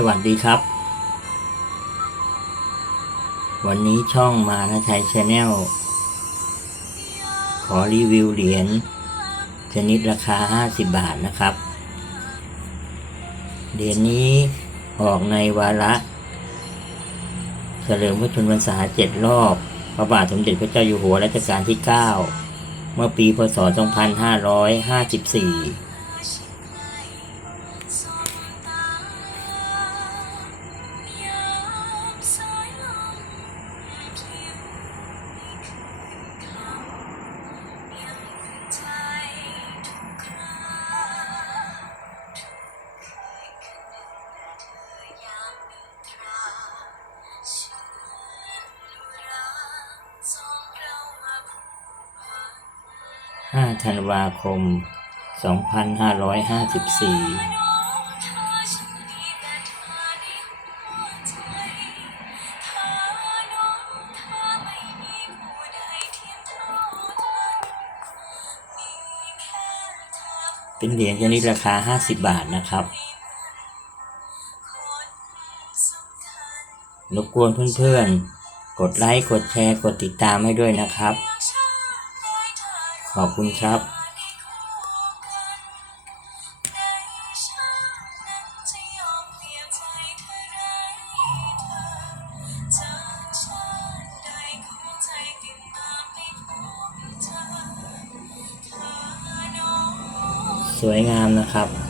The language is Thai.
สวัสดีครับ วันนี้ช่องมานะชัยชาแนลขอรีวิวเหรียญชนิดราคา 50 บาทนะครับ เหรียญนี้ออกในวาระเฉลิมพระชนมพรรษาเจ็ดรอบ พระบาทสมเด็จพระเจ้าอยู่หัวรัชกาลที่ 9 เมื่อปีพศ 2554 5 ธันวาคม 2554เป็นเหรียญชนิดราคา 50 บาทนะครับ รบกวนเพื่อนๆ กดไลค์ กดแชร์ กดติดตามให้ด้วยนะครับ ขอบคุณครับสวยงามนะครับ